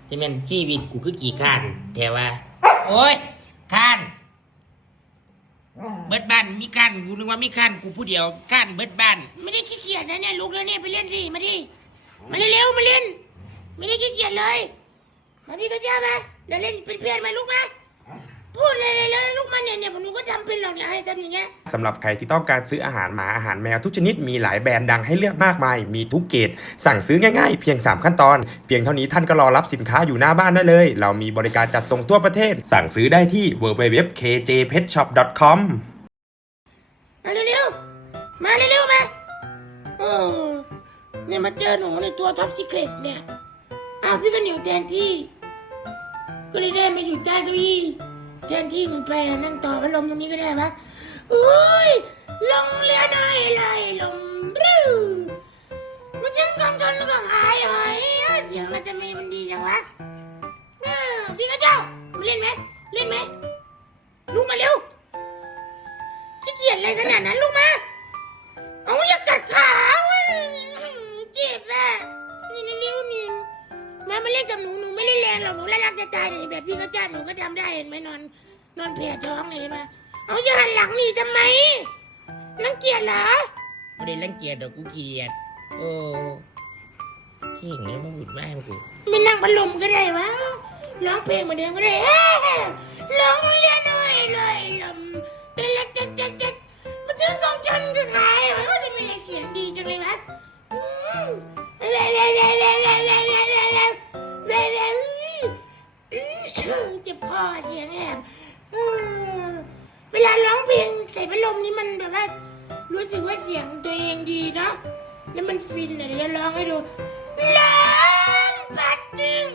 จะแม่นชีวิตกูคือกี่ข้านแต่ว่าโอ้ยข้านเบิดบ้านมีข้านกูนึกว่ามีข้านกูผู้เดียวข้านเบิดบ้านไม่ได้ขี้เกียจนะเนี่ยลุกแล้วเนี่ยไปเล่นสิมาดิมาเร็วๆมาเล่นไม่ได้ขี้เกียจเลยมาพี่ก็เจ้ามาเดี๋ยวเล่นเป็นเพื่อนมาลูกมาพูดเลยลูกมันเนี่ยผมก็จำเป็นหรอกเนี่ยให้ทำอย่างเงี้ยสำหรับใครที่ต้องการซื้ออาหารหมาอาหารแมวทุกชนิดมีหลายแบรนด์ดังให้เลือกมากมายมีทุกเกรดสั่งซื้อง่ายๆเพียง3ขั้นตอนเพียงเท่านี้ท่านก็รอรับสินค้าอยู่หน้าบ้านได้เลยเรามีบริการจัดส่งทั่วประเทศสั่งซื้อได้ที่ www.kjpetshop.com มาเร็วมาเนี่ยมาเจอหนูในตัวท็อปซีเครตเนี่ยอ้าวพี่ก็เหนียวแทนที่ก็เลยได้มาอยู่ใต้เก้าอี้แทนที่มันไปนั่งต่อพัดลมตรงนี้ก็ได้ปะอุ้ยลงเรือหน่อยเลยลงบรูมาถึงกองทุนแล้วก็ขายหอยเสียงมันจะมีมันดีจังวะพี่กระเจ้ามาเล่นไหมลุกมาเร็วขี้เกียจอะไรขนาดนั้นลุกมาเอาอย่ากัดขาเจ็บอ่ะนี่เร็วนี่มาเล่นกับหนูไม่เล่นแรงหรอกหนูรักจะตายเลยแบบพี่กระเจ้าหนูก็ทำได้เห็นไหมนอนแผ่ท้องเลยเห็นไหมเอาอย่าหันหลังนี่ทำไมรังเกียจเหรอไม่ได้รังเกียจดอกกูเกลียดโอ้จริงแล้วมาบุญไหว้กูไม่นั่งพัดลมก็ได้วะร้องเพลงเหมือนเดิมก็ได้ร้องเรียนหน่อยเลยลมแต่ละเจ็ดมาถึงกองชนก็ขายว่าจะมีเสียงดีจังเลยวะเจ็บคอเสียงแอบเวลาร้องเพลงใส่พัดลมนี่มันแบบว่ารู้สึกว่าเสียงตัวเองดีเนาะแล้วมันฟินเดี๋ยวร้องให้ดูร้องปัดจึง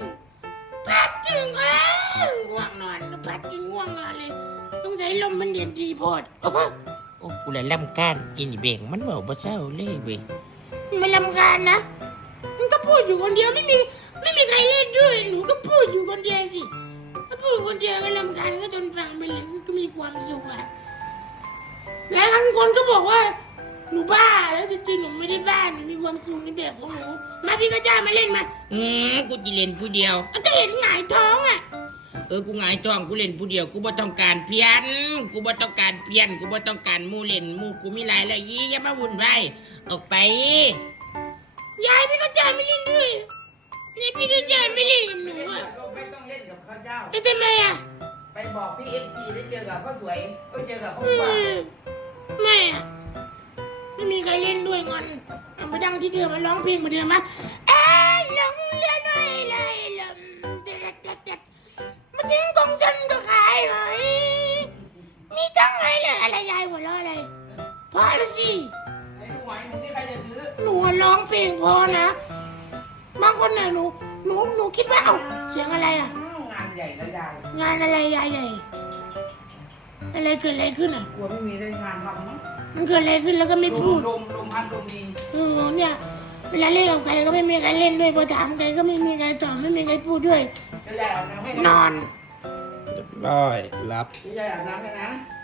ง่วงนอนปัดจึงง่วงนอนเลยสงสัยลมมันเย็นดีโพดโอ้กูเลยลำก้านกินเบ่งมันบอกบ่เจ้าเลยเว้ยไม่ลำคาญนะมันก็พูดอยู่คนเดียวไม่มีใครเล่นด้วยหนูก็พูดอยู่คนเดียวสิถ้าพูดคนเดียวก็ลำคาญก็จนฟังไปเลยก็มีความสุขอะแล้วบางคนก็บอกว่าหนูบ้าแล้วจริงๆหนูไม่ได้บ้าหนูมีความสุขในแบบของหนูมาพี่ก็จ้ามาเล่นมากูจะเล่นผู้เดียวก็เห็นหงายท้องอะกูหงายท้องกูเล่นผู้เดียวกูบ่ต้องการเพี้ยนกูบ่ต้องการมูเล่นมูกูมีหลายแล้วยี่อย่ามาวุ่นวายออกไปยายพี่ก็จ้าไม่เล่นด้วยนี่พี่ก็จ้าไม่เล่นกับหนูอ่ะก็ไม่ต้องเล่นกับข้าวเจ้าไปทำไมอ่ะไปบอกพี่FCได้เจอกับข้าวสวยก็เจอกับข้าวหวานไม่อ่ะไม่มีใครเล่นด้วยงอนเอาไปดังที่เดิมมาร้องเพลงเหมือนเดิมมั้ยลงเรือหน่อยเลยลมจัดมาถึงกองชนก็ขายหอยมีตั้งไงเลยอะไรยายหัวเราะอะไรพอแล้วสิไอ้หวยหนูที่ใครจะซื้อหนูร้องเพลงพอนะบางคนน่ะหนูคิดว่าเอาเสียงอะไรอ่ะงานใหญ่แล้วยายงานอะไรยายใหญ่อะไรเกิดอะไรขึ้นอ่ะกลัวไม่มีได้งานทำมั้งมันเกิดอะไรขึ้นแล้วก็ไม่พูดลมพัดลมดีเนี่ยเวลาเล่นกับใครก็ไม่มีใครเล่นด้วยพอถามใครก็ไม่มีใครตอบไม่มีใครพูดด้วยยายอาบน้ำให้นอนเรียบร้อยรับยายอาบน้ำให้นะ